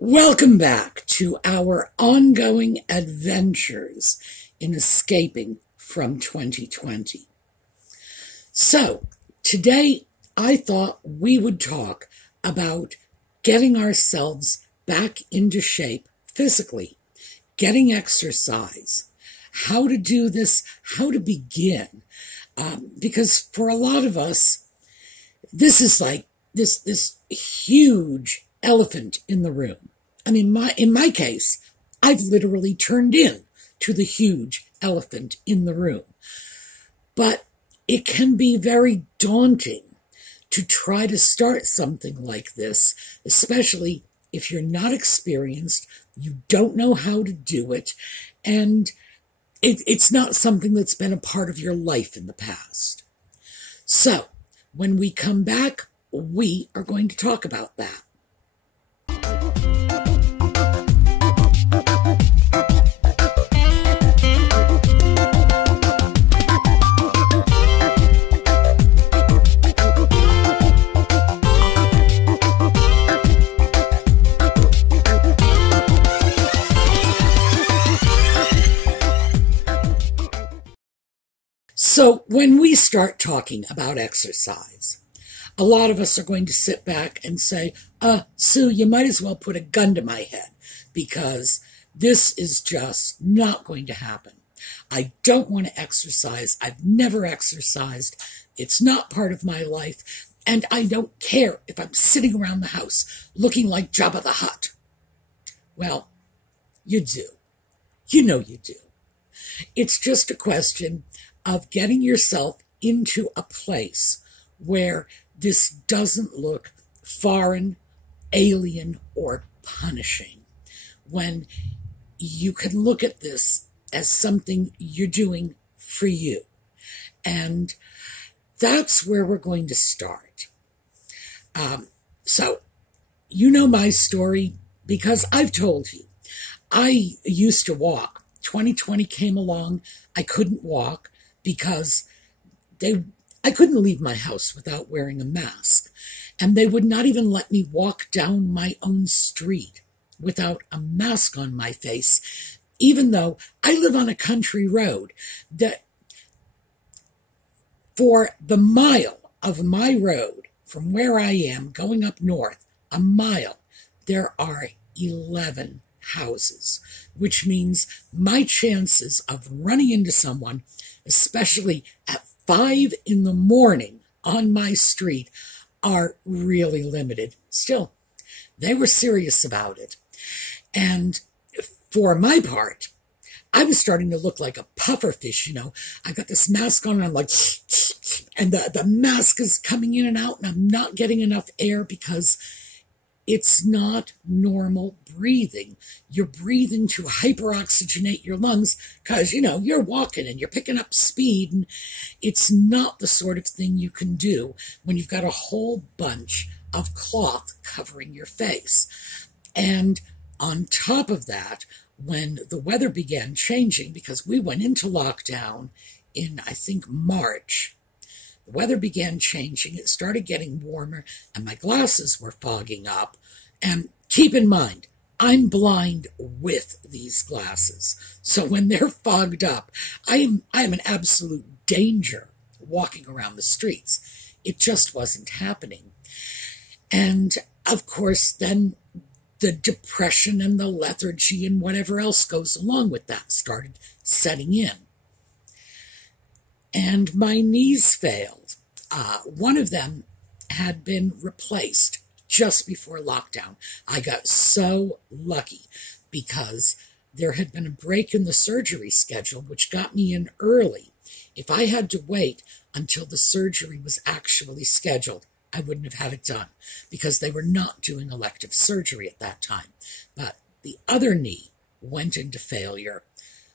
Welcome back to our ongoing adventures in escaping from 2020. So, today I thought we would talk about getting ourselves back into shape physically, getting exercise, how to do this, how to begin. Because for a lot of us, this is like this huge elephant in the room. I mean, in my case, I've literally turned in to the huge elephant in the room. But it can be very daunting to try to start something like this, especially if you're not experienced, you don't know how to do it, and it's not something that's been a part of your life in the past. So, when we come back, we are going to talk about that. So when we start talking about exercise, a lot of us are going to sit back and say, Sue, you might as well put a gun to my head because this is just not going to happen. I don't want to exercise. I've never exercised. It's not part of my life. And I don't care if I'm sitting around the house looking like Jabba the Hutt. Well, you do. You know you do. It's just a question of getting yourself into a place where this doesn't look foreign, alien, or punishing. When you can look at this as something you're doing for you. And that's where we're going to start. So, you know my story because I've told you. I used to walk. 2020 came along. I couldn't walk because I couldn't leave my house without wearing a mask. And they would not even let me walk down my own street without a mask on my face, even though I live on a country road that for the mile of my road from where I am going up north, a mile, there are 11 houses, which means my chances of running into someone, especially at 5 a.m. on my street, are really limited. Still, they were serious about it. And for my part, I was starting to look like a pufferfish, you know. I got this mask on and I'm like, and the mask is coming in and out and I'm not getting enough air because it's not normal breathing. You're breathing to hyperoxygenate your lungs because, you know, you're walking and you're picking up speed. And it's not the sort of thing you can do when you've got a whole bunch of cloth covering your face. And on top of that, when the weather began changing, because we went into lockdown in, I think, March, the weather began changing, it started getting warmer, and my glasses were fogging up. And keep in mind, I'm blind with these glasses. So when they're fogged up, I am an absolute danger walking around the streets. It just wasn't happening. And, of course, then the depression and the lethargy and whatever else goes along with that started setting in. And my knees failed. One of them had been replaced just before lockdown. I got so lucky because there had been a break in the surgery schedule, which got me in early. If I had to wait until the surgery was actually scheduled, I wouldn't have had it done because they were not doing elective surgery at that time. But the other knee went into failure.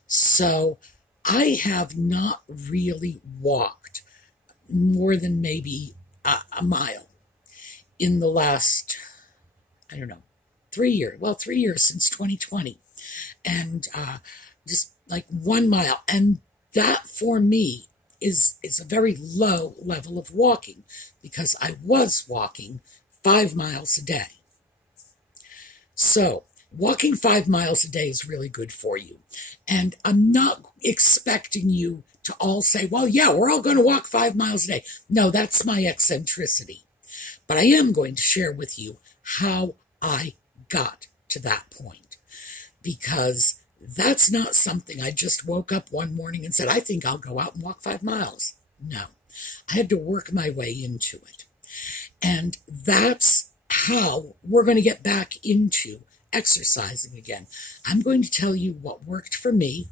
So I have not really walked more than maybe a mile in the last, 3 years. Well, 3 years since 2020. And just like 1 mile. And that for me is a very low level of walking because I was walking 5 miles a day. So walking 5 miles a day is really good for you. And I'm not expecting you to all say, well, yeah, we're all going to walk 5 miles a day. No, that's my eccentricity. But I am going to share with you how I got to that point, because that's not something I just woke up one morning and said, I think I'll go out and walk 5 miles. No, I had to work my way into it. And that's how we're going to get back into exercising again. I'm going to tell you what worked for me.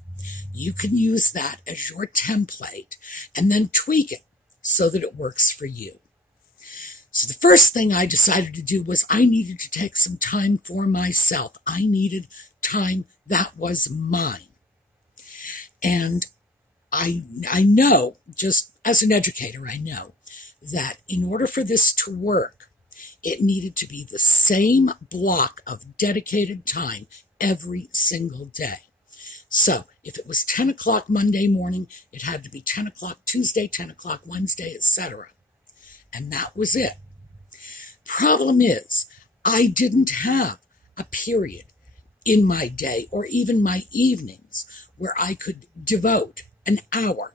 You can use that as your template and then tweak it so that it works for you. So the first thing I decided to do was I needed to take some time for myself. I needed time that was mine. And I know, just as an educator, I know that in order for this to work, it needed to be the same block of dedicated time every single day. So if it was 10 o'clock Monday morning, it had to be 10 o'clock Tuesday, 10 o'clock Wednesday, etc. And that was it. Problem is, I didn't have a period in my day or even my evenings where I could devote an hour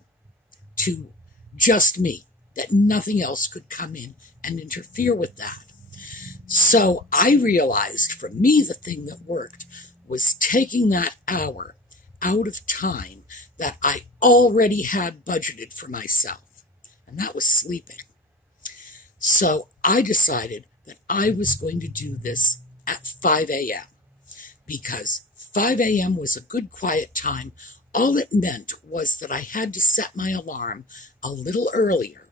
to just me, that nothing else could come in and interfere with that. So I realized for me the thing that worked was taking that hour out of time that I already had budgeted for myself, and that was sleeping. So I decided that I was going to do this at 5 a.m. because 5 a.m. was a good quiet time. All it meant was that I had to set my alarm a little earlier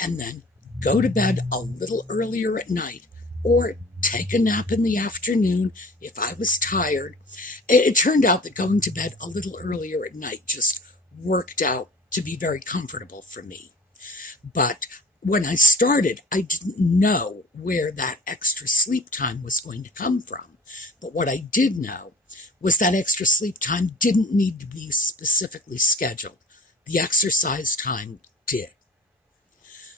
and then go to bed a little earlier at night, or take a nap in the afternoon if I was tired. It turned out that going to bed a little earlier at night just worked out to be very comfortable for me. But when I started, I didn't know where that extra sleep time was going to come from. But what I did know was that extra sleep time didn't need to be specifically scheduled. The exercise time did.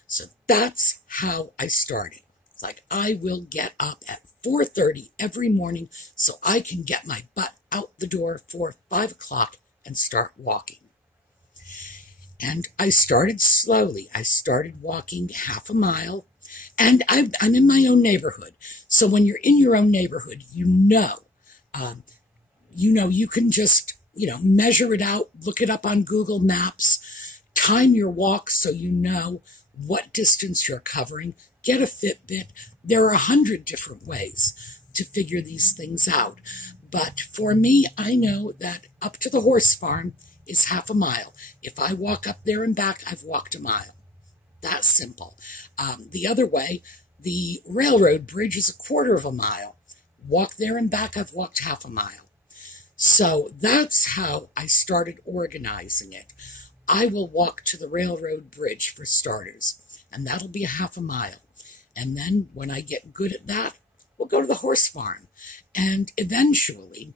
So that's how I started. It's like, I will get up at 4:30 every morning so I can get my butt out the door for 5 o'clock and start walking. And I started slowly. I started walking half a mile, and I'm in my own neighborhood. So when you're in your own neighborhood, you can just, measure it out, look it up on Google Maps, time your walk so you know what distance you're covering, get a Fitbit. There are 100 different ways to figure these things out. But for me, I know that up to the horse farm is half a mile. If I walk up there and back, I've walked a mile. That's simple. The other way, the railroad bridge is 1/4 of a mile. Walk there and back, I've walked half a mile. So that's how I started organizing it. I will walk to the railroad bridge for starters, and that'll be a half a mile. And then when I get good at that, we'll go to the horse farm. And eventually,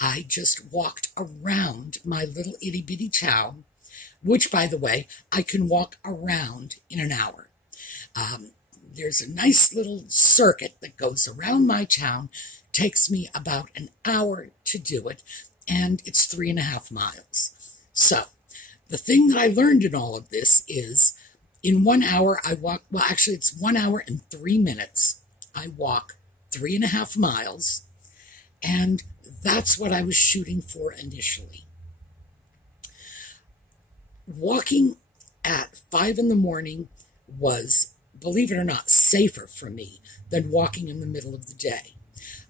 I just walked around my little itty-bitty town, which, by the way, I can walk around in an hour. There's a nice little circuit that goes around my town, takes me about an hour to do it, and it's 3.5 miles. So, the thing that I learned in all of this is, in 1 hour, I walk, well, actually, it's 1 hour and 3 minutes. I walk 3.5 miles, and that's what I was shooting for initially. Walking at 5 in the morning was, believe it or not, safer for me than walking in the middle of the day.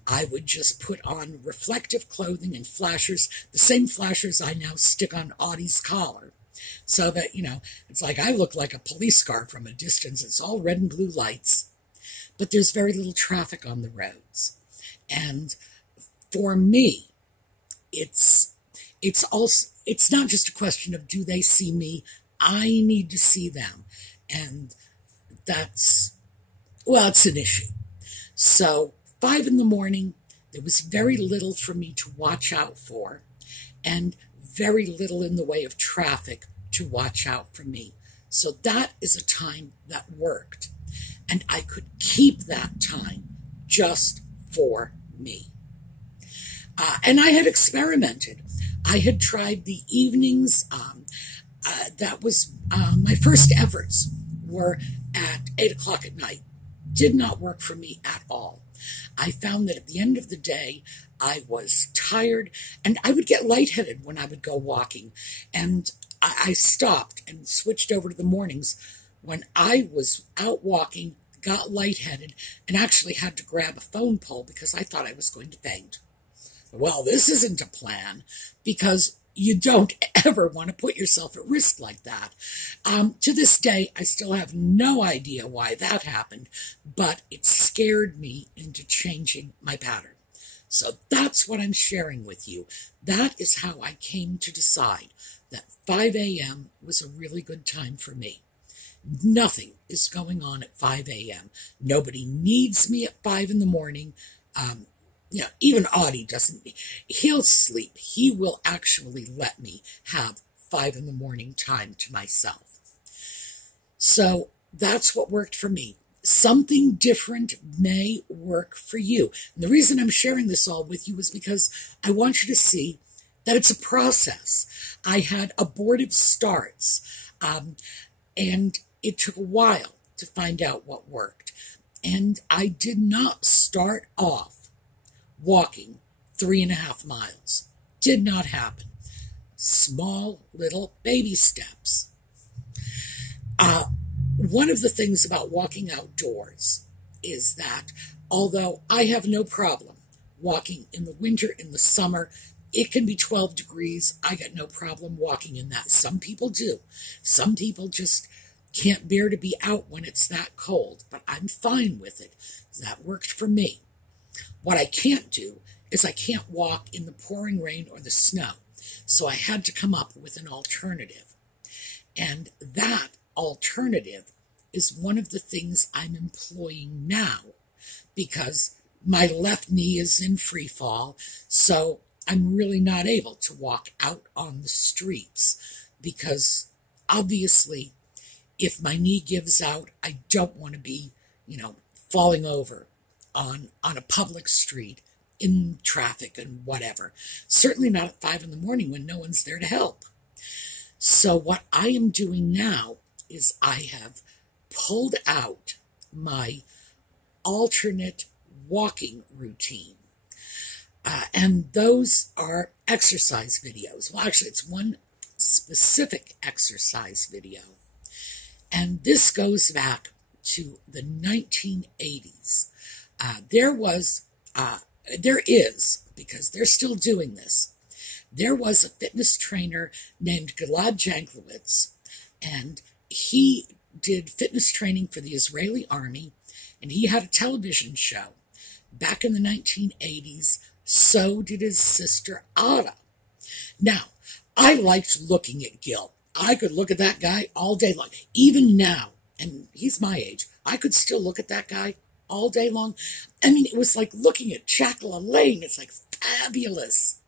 I would just put on reflective clothing and flashers, the same flashers I now stick on Audie's collar, so that, it's like I look like a police car from a distance. It's all red and blue lights, but there's very little traffic on the roads. And for me, it's not just a question of, do they see me? I need to see them. And it's an issue. So 5 in the morning, there was very little for me to watch out for, and very little in the way of traffic to watch out for me. So that is a time that worked. And I could keep that time just for me. And I had experimented. I had tried the evenings. That was my first efforts were at 8 o'clock at night. Did not work for me at all. I found that at the end of the day, I was tired, and I would get lightheaded when I would go walking. And I stopped and switched over to the mornings when I was out walking, got lightheaded, and actually had to grab a phone pole because I thought I was going to faint. Well, this isn't a plan, because you don't ever want to put yourself at risk like that. To this day, I still have no idea why that happened, but it scared me into changing my pattern. So that's what I'm sharing with you. That is how I came to decide that 5 a.m. was a really good time for me. Nothing is going on at 5 a.m. Nobody needs me at 5 in the morning. Even Audie doesn't. He'll sleep. He will actually let me have 5 in the morning time to myself. So that's what worked for me. Something different may work for you. And the reason I'm sharing this all with you is because I want you to see that it's a process. I had abortive starts, and it took a while to find out what worked. And I did not start off walking 3.5 miles. Did not happen. Small little baby steps. One of the things about walking outdoors is that although I have no problem walking in the winter, in the summer, it can be 12 degrees. I got no problem walking in that. Some people do. Some people just can't bear to be out when it's that cold, but I'm fine with it. That worked for me. What I can't do is I can't walk in the pouring rain or the snow. So I had to come up with an alternative. And that alternative is one of the things I'm employing now, because my left knee is in free fall, so I'm really not able to walk out on the streets, because obviously if my knee gives out, I don't want to be, falling over on a public street in traffic and whatever. Certainly not at 5 in the morning when no one's there to help. So what I am doing now is I have pulled out my alternate walking routine. And those are exercise videos. Well, actually, it's one specific exercise video. And this goes back to the 1980s. There is, because they're still doing this, there was a fitness trainer named Janklowicz, and he did fitness training for the Israeli army, and he had a television show back in the 1980s. So did his sister Audie. Now, I liked looking at Gil. I could look at that guy all day long. Even now, and he's my age, I could still look at that guy all day long. I mean, it was like looking at Jacqueline Lane. It's like fabulous.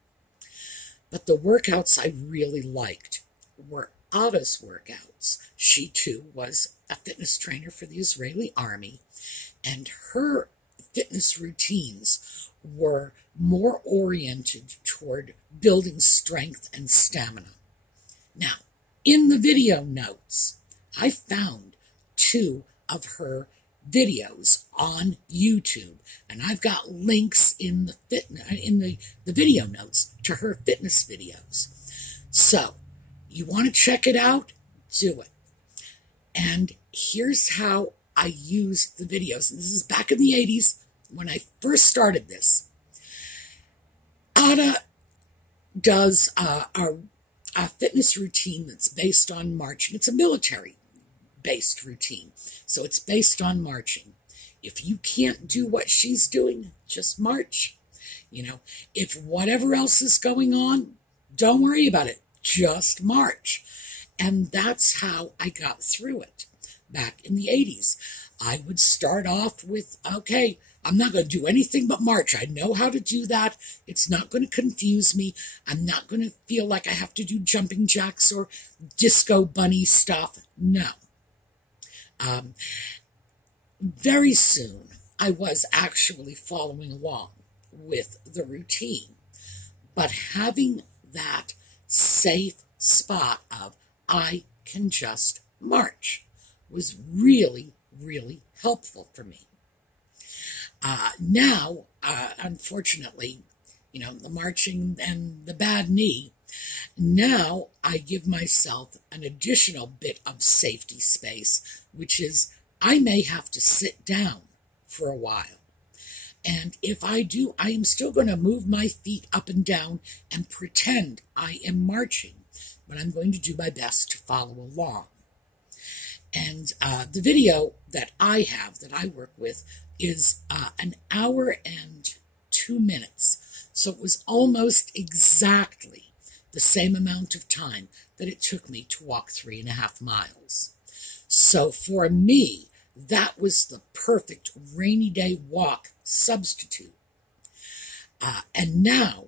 But the workouts I really liked were Audie's workouts. She, too, was a fitness trainer for the Israeli army, and her fitness routines were more oriented toward building strength and stamina. Now, in the video notes, I found 2 of her videos on YouTube, and I've got links in the video notes to her fitness videos. So, you want to check it out? Do it. And here's how I used the videos. This is back in the 80s when I first started this. Audie does a fitness routine that's based on marching. It's a military-based routine, so it's based on marching. If you can't do what she's doing, just march. If whatever else is going on, don't worry about it. Just march. And that's how I got through it back in the 80s. I would start off with, okay, I'm not going to do anything but march. I know how to do that. It's not going to confuse me. I'm not going to feel like I have to do jumping jacks or disco bunny stuff. No. Very soon, I was actually following along with the routine. But having that safe spot of I can just march was really, really helpful for me. Now, unfortunately, the marching and the bad knee, now I give myself an additional bit of safety space, which is I may have to sit down for a while. And if I do, I am still going to move my feet up and down and pretend I am marching, but I'm going to do my best to follow along. And the video that I have, that I work with, is an hour and 2 minutes. So it was almost exactly the same amount of time that it took me to walk 3.5 miles. So for me, that was the perfect rainy day walk substitute. And now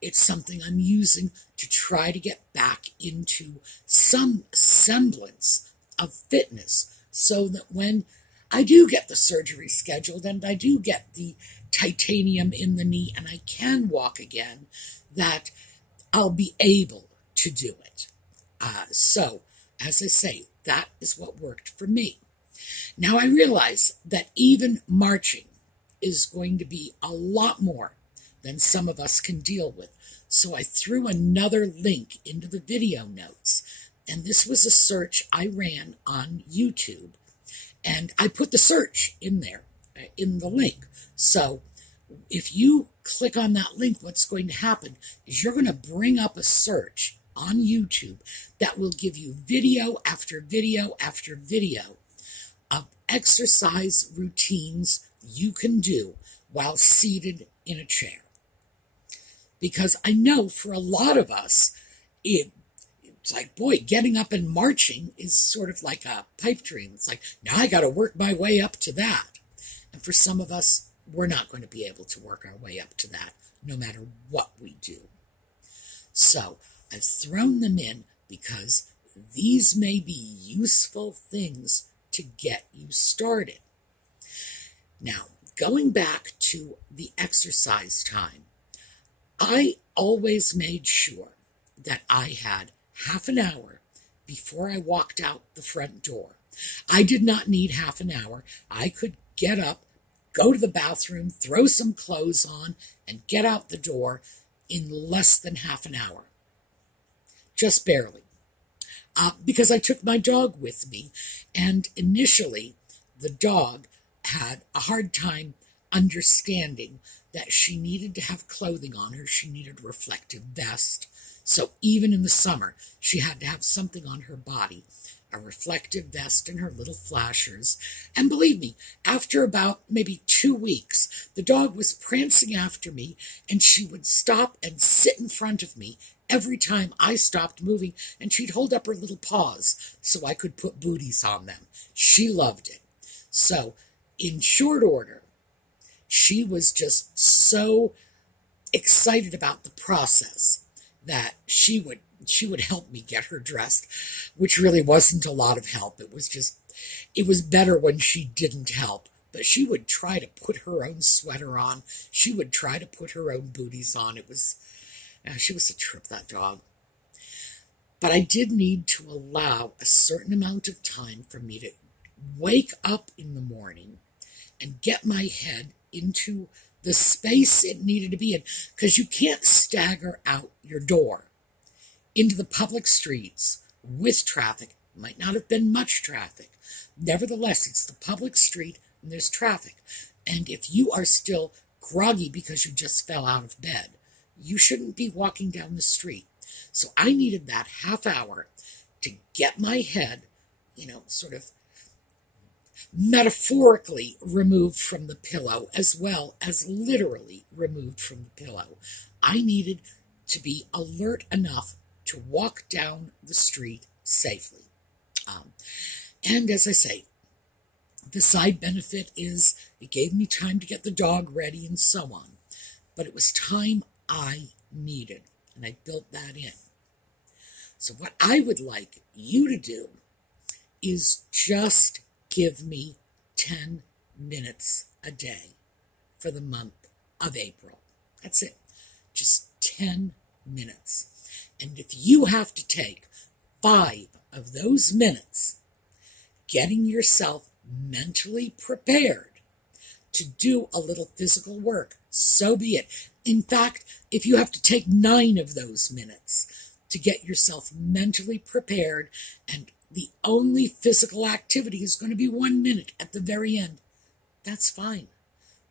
it's something I'm using to try to get back into some semblance of fitness, so that when I do get the surgery scheduled and I do get the titanium in the knee and I can walk again, that I'll be able to do it. So, as I say, that is what worked for me. Now I realize that even marching is going to be a lot more than some of us can deal with. So I threw another link into the video notes. And this was a search I ran on YouTube. And I put the search in there, in the link. So if you click on that link, what's going to happen is you're going to bring up a search on YouTube that will give you video after video after video of exercise routines you can do while seated in a chair. Because I know for a lot of us, it's like, boy, getting up and marching is sort of like a pipe dream. It's like, now I got to work my way up to that. And for some of us, we're not going to be able to work our way up to that, no matter what we do. So I've thrown them in because these may be useful things to get you started. Now, going back to the exercise time, I always made sure that I had half an hour before I walked out the front door. I did not need half an hour. I could get up, go to the bathroom, throw some clothes on, and get out the door in less than half an hour. Just barely. Because I took my dog with me, and initially the dog had a hard time understanding that she needed to have clothing on her. She needed a reflective vest. So even in the summer, she had to have something on her body, a reflective vest and her little flashers. And believe me, after about maybe 2 weeks, the dog was prancing after me, and she would stop and sit in front of me every time I stopped moving, and she'd hold up her little paws so I could put booties on them. She loved it. So in short order, she was just so excited about the process that she would help me get her dressed, which really wasn't a lot of help. It was better when she didn't help. But she would try to put her own sweater on. She would try to put her own booties on. She was a trip, that dog. But I did need to allow a certain amount of time for me to wake up in the morning and get my head into the space it needed to be in, because you can't stagger out your door into the public streets with traffic. Might not have been much traffic. Nevertheless, it's the public street and there's traffic. And if you are still groggy because you just fell out of bed, you shouldn't be walking down the street. So I needed that half hour to get my head, sort of metaphorically removed from the pillow as well as literally removed from the pillow. I needed to be alert enough to walk down the street safely. And as I say, the side benefit is it gave me time to get the dog ready and so on. But it was time I needed, and I built that in. So what I would like you to do is just give me 10 minutes a day for the month of April. That's it. Just 10 minutes. And if you have to take 5 of those minutes getting yourself mentally prepared to do a little physical work, so be it. In fact, if you have to take 9 of those minutes to get yourself mentally prepared, and the only physical activity is going to be 1 minute at the very end, that's fine.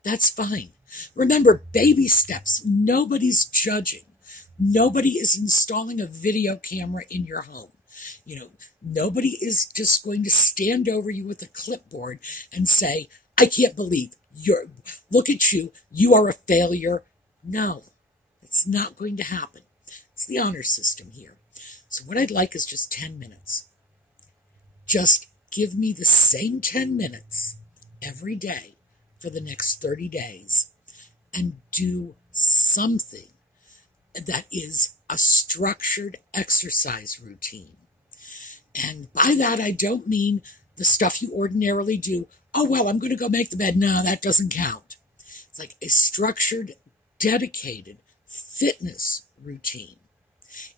That's fine. Remember, baby steps. Nobody's judging. Nobody is installing a video camera in your home. Nobody is just going to stand over you with a clipboard and say, I can't believe look at you, you are a failure. No, it's not going to happen. It's the honor system here. So what I'd like is just 10 minutes. Just give me the same 10 minutes every day for the next 30 days and do something that is a structured exercise routine. And by that, I don't mean the stuff you ordinarily do. Oh, well, I'm going to go make the bed. No, that doesn't count. It's like a structured, dedicated fitness routine.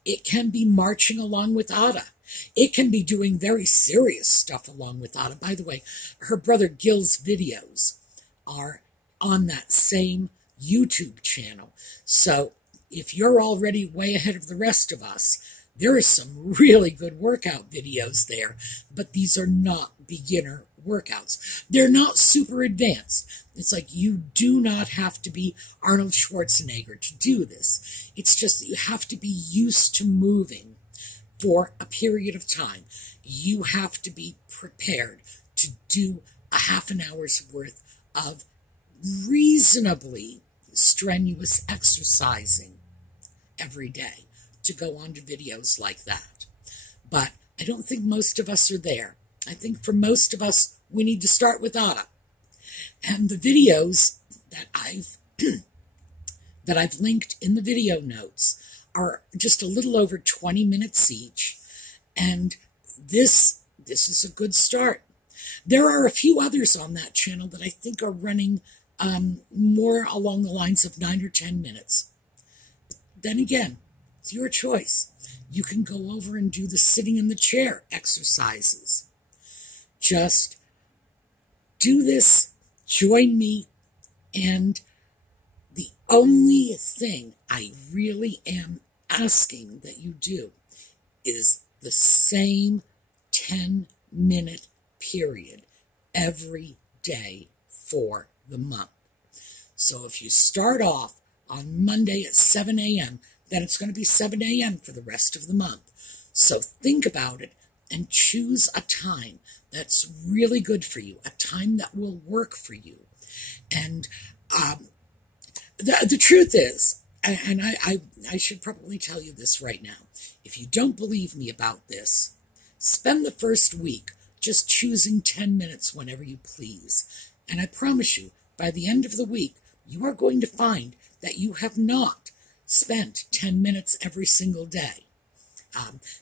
It can be marching along with Audie. It can be doing very serious stuff along with Audie. By the way, her brother Gil's videos are on that same YouTube channel. So if you're already way ahead of the rest of us, there are some really good workout videos there, but these are not beginner workouts. They're not super advanced. It's like you do not have to be Arnold Schwarzenegger to do this. It's just that you have to be used to moving for a period of time. You have to be prepared to do a half an hour's worth of reasonably strenuous exercising every day to go on to videos like that. But I don't think most of us are there. I think for most of us, we need to start with Audie. And the videos that I've linked in the video notes are just a little over 20 minutes each. And this is a good start. There are a few others on that channel that I think are running more along the lines of 9 or 10 minutes. But then again, it's your choice. You can go over and do the sitting in the chair exercises. Just do this, join me, and the only thing I really am asking that you do is the same 10-minute period every day for the month. So if you start off on Monday at 7 a.m., then it's going to be 7 a.m. for the rest of the month. So think about it and choose a time that's really good for you, a time that will work for you. And the truth is, and I should probably tell you this right now, if you don't believe me about this, spend the first week just choosing 10 minutes whenever you please. And I promise you, by the end of the week, you are going to find that you have not spent 10 minutes every single day.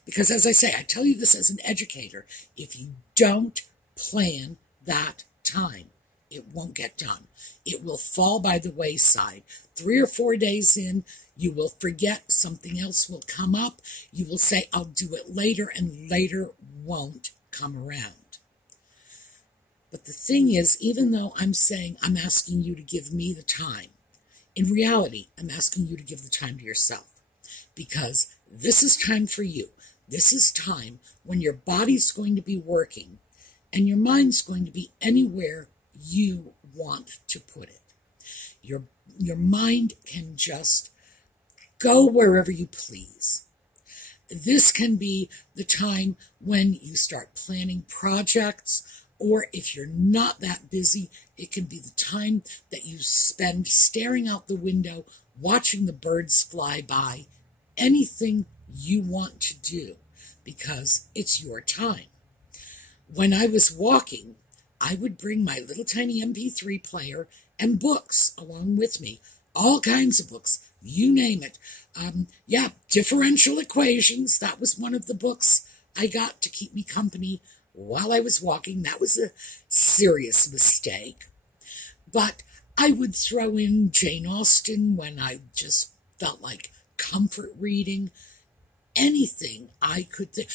Because as I say, I tell you this as an educator, if you don't plan that time, it won't get done. It will fall by the wayside. 3 or 4 days in, you will forget, something else will come up. You will say, I'll do it later, and later won't come around. But the thing is, even though I'm saying I'm asking you to give me the time, in reality, I'm asking you to give the time to yourself, because this is time for you. This is time when your body's going to be working and your mind's going to be anywhere you want to put it. Your mind can just go wherever you please. This can be the time when you start planning projects, or if you're not that busy, it can be the time that you spend staring out the window, watching the birds fly by, anything you want to do, because it's your time. When I was walking, I would bring my little tiny MP3 player and books along with me, all kinds of books, you name it. Differential equations, that was one of the books I got to keep me company while I was walking. That was a serious mistake. But I would throw in Jane Austen when I just felt like comfort reading, anything I could think.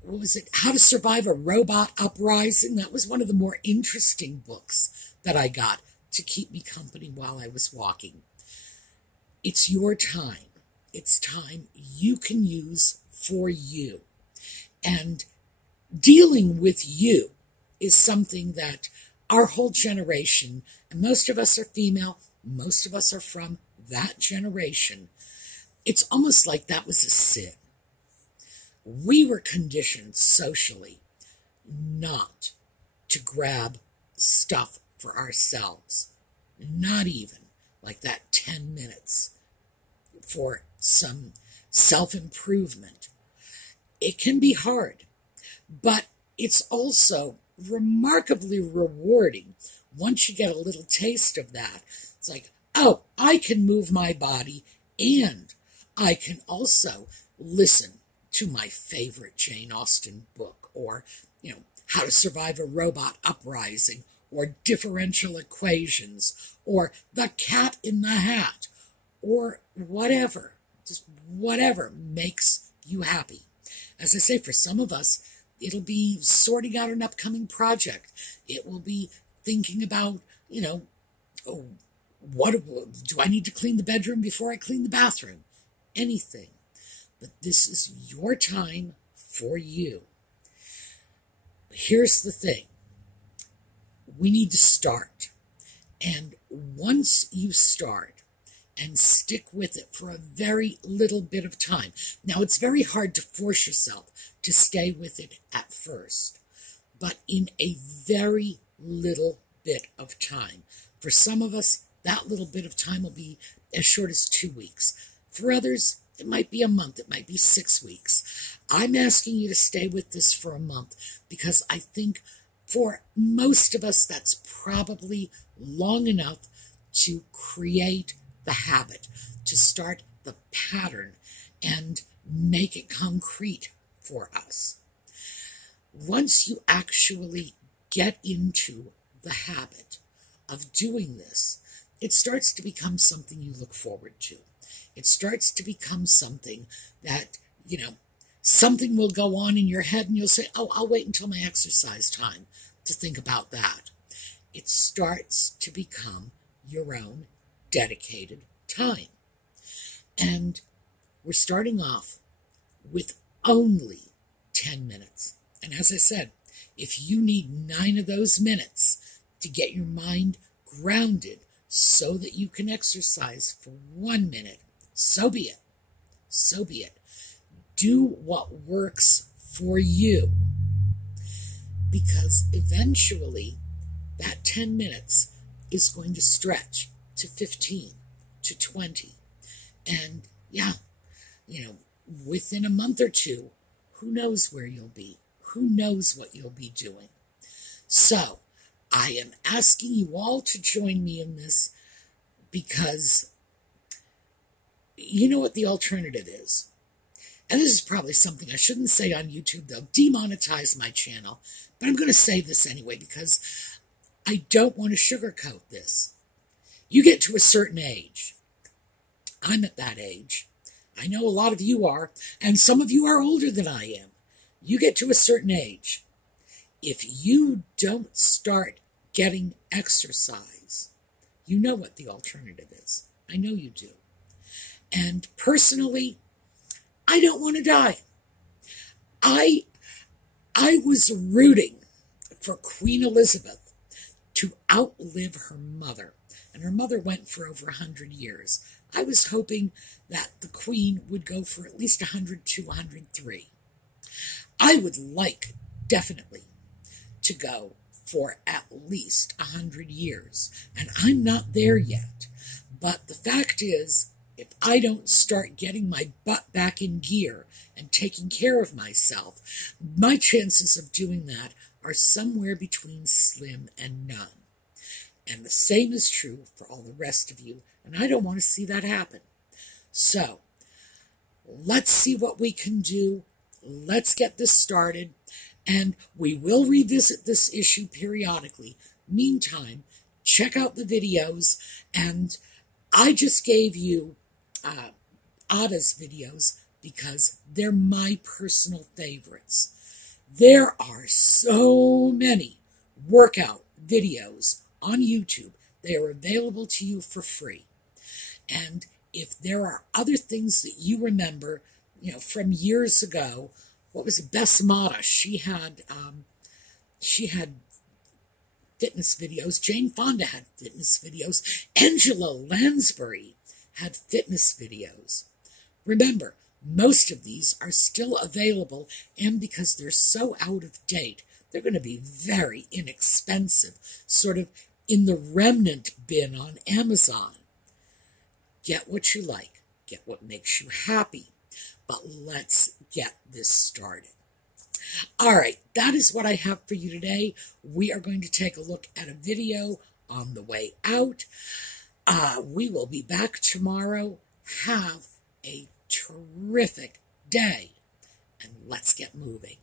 What was it? How to Survive a Robot Uprising. That was one of the more interesting books that I got to keep me company while I was walking. It's your time. It's time you can use for you. And dealing with you is something that our whole generation, and most of us are female, most of us are from that generation, it's almost like that was a sin. We were conditioned socially not to grab stuff for ourselves, not even like that 10 minutes for some self-improvement. It can be hard, but it's also remarkably rewarding once you get a little taste of that. It's like, oh, I can move my body, and I can also listen to my favorite Jane Austen book, or, How to Survive a Robot Uprising, or Differential Equations, or The Cat in the Hat, or whatever. Just whatever makes you happy. As I say, for some of us, it'll be sorting out an upcoming project. It will be thinking about, what do I need to clean the bedroom before I clean the bathroom? Anything. But this is your time for you. Here's the thing. We need to start. And once you start and stick with it for a very little bit of time. Now, it's very hard to force yourself to stay with it at first, but in a very little bit of time. For some of us, that little bit of time will be as short as 2 weeks. For others, it might be a month. It might be 6 weeks. I'm asking you to stay with this for a month because I think for most of us, that's probably long enough to create the habit, to start the pattern and make it concrete for us. Once you actually get into the habit of doing this, it starts to become something you look forward to. It starts to become something that, something will go on in your head and you'll say, oh, I'll wait until my exercise time to think about that. It starts to become your own dedicated time. And we're starting off with only 10 minutes. And as I said, if you need 9 of those minutes to get your mind grounded so that you can exercise for 1 minute, so be it. So be it. Do what works for you. Because eventually that 10 minutes is going to stretch to 15, to 20. And within a month or two, who knows where you'll be? Who knows what you'll be doing? So, I am asking you all to join me in this because you know what the alternative is. And this is probably something I shouldn't say on YouTube. They'll demonetize my channel. But I'm going to say this anyway because I don't want to sugarcoat this. You get to a certain age. I'm at that age. I know a lot of you are, and some of you are older than I am. You get to a certain age. If you don't start getting exercise, you know what the alternative is. I know you do. And personally, I don't want to die. I was rooting for Queen Elizabeth to outlive her mother. And her mother went for over 100 years. I was hoping that the Queen would go for at least 102, 103. I would like, definitely, to go for at least 100 years. And I'm not there yet. But the fact is, if I don't start getting my butt back in gear and taking care of myself, my chances of doing that are somewhere between slim and none. And the same is true for all the rest of you, and I don't want to see that happen. So, let's see what we can do. Let's get this started, and we will revisit this issue periodically. Meantime, check out the videos, and I just gave you Audie's videos because they're my personal favorites. There are so many workout videos on YouTube. They are available to you for free. And if there are other things that you remember, from years ago, what was it? Besmata, she had fitness videos. Jane Fonda had fitness videos. Angela Lansbury had fitness videos. Remember, most of these are still available, and because they're so out of date, they're going to be very inexpensive, sort of in the remnant bin on Amazon. Get what you like. Get what makes you happy. But let's get this started. All right, that is what I have for you today. We are going to take a look at a video on the way out. We will be back tomorrow. Have a terrific day, and let's get moving.